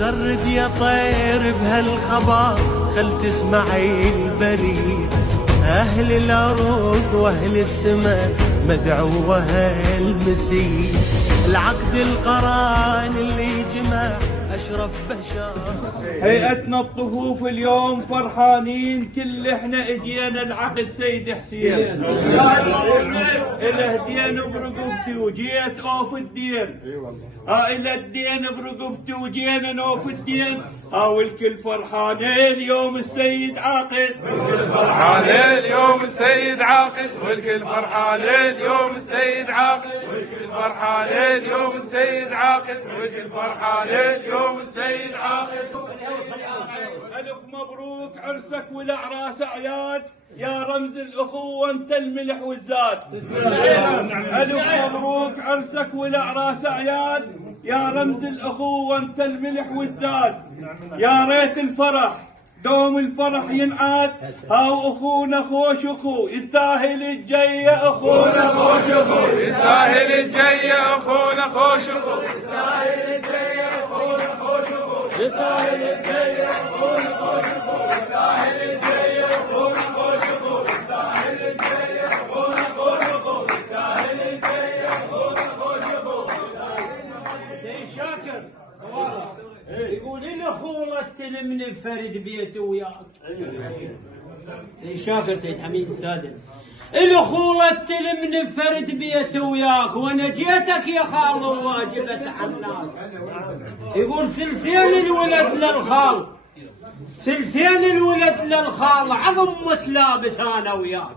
غرد يا طير بهالخبر خل تسمعي البريد، أهل الأرض وأهل السماء مدعوة هالمسير، العقد القران اللي جمع أشرف بشر. هيئتنا الطفوف اليوم فرحانين، كل احنا اجينا العقد سيد حسين. إله دين برقبتي وجيت اوف الدين. إله الدين برقبتي وجينا نوف الدين. والكل فرحانين اليوم السيد عاقد. والكل فرحانين اليوم السيد عاقد. والكل فرحانين اليوم السيد عاقد. والكل فرحانين اليوم السيد عاقد. والكل فرحانين اليوم السيد عاقد. ألف مبروك عرسك والأعراس أعياد، يا رمز الأخوة أنت الملح والزاد. ألف مبروك عرسك والأعراس أعياد، يا رمز الأخوة أنت الملح والزاد. يا ريت الفرح دوم الفرح ينعاد، هاو أخونا خوش أخو يستاهل الجية. أخونا خوش أخو يستاهل الجية. أخونا خوش أخو يستاهل الجية. أخونا خوش أخو يستاهل الجية. أخونا خوش أخو يستاهل الجية. أخونا خوش أخو يستاهل الجية. أخونا خوش أخو يستاهل الجية. أخونا خوش أخو. سيد شاكر يقول الاخوة تلم ننفرد بيته وياك. سيد شاكر سيد حميد السادس الاخوة تلم ننفرد بيته وياك، وانا جيتك يا خال واجبت عناك. يقول ثلثين الولد للخال، ثلثين الولد للخال عظم متلابس انا وياك.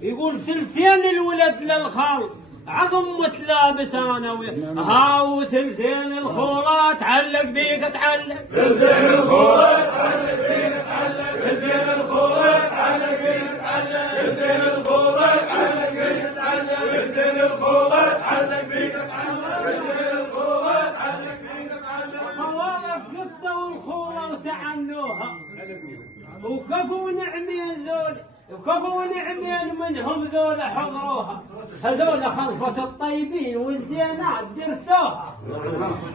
يقول ثلثين الولد للخال عظم متلابس انا وياك. هاو ثلثين الخولات تعلق بيك تعلق. ثلثين الخولات تعلق بيك تعلق. ثلثين الخولات تعلق بيك تعلق. ثلثين الخولات تعلق بيك تعلق. ثلثين الخولات تعلق بيك تعلق. ثلثين الخولات تعلق بيك تعلق. خوالك قصدوا الخولة وتعنوها، وكفوا نعمين ذول، وكفوا نعمين منهم ذول حضروها. هذول خلفة الطيبين والزينات درسوها.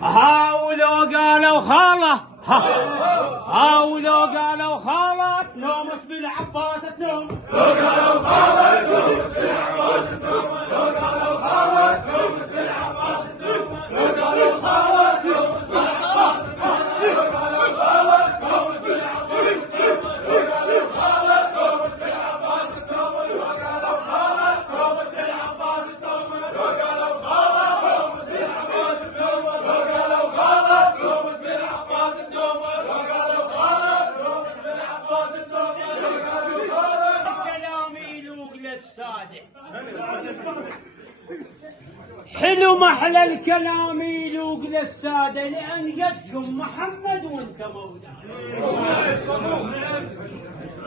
هاولو قالوا خالة، هاولو قالوا خالة تلومس بالعباس تلوم. لو قالوا خالة تلومس بالعباس تلوم. لو قالوا خالة تلومس بالعباس تلوم. لو قالوا خالة تلومس بالعباس تلوم. لو قالوا خالة تلومس بالعباس تلوم. لو قالوا خالة تلومس بالعباس تلوم. لو قالوا خالة تلومس بالعباس تلوم. لو قالوا خالة تلومس بالعباس تلوم. لو قالوا خالة تلومس بالعباس تلوم. لو قالوا خالة تلومس بالعباس تلوم. لو قالوا خالة الكلام يلوق للسادة، حلو محلى الكلام يلوق للسادة، لأن جدكم محمد وانت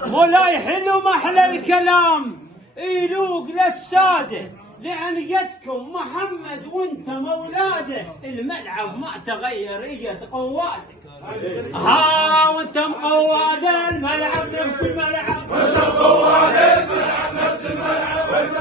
مولاي. حلو محلى الكلام يلوق للسادة، لأن جدكم محمد وانت مولاده. الملعب ما تغير اجت قوادك. وانت مقواد الملعب نفس الملعب. وانت مقواد الملعب نفس الملعب. وانت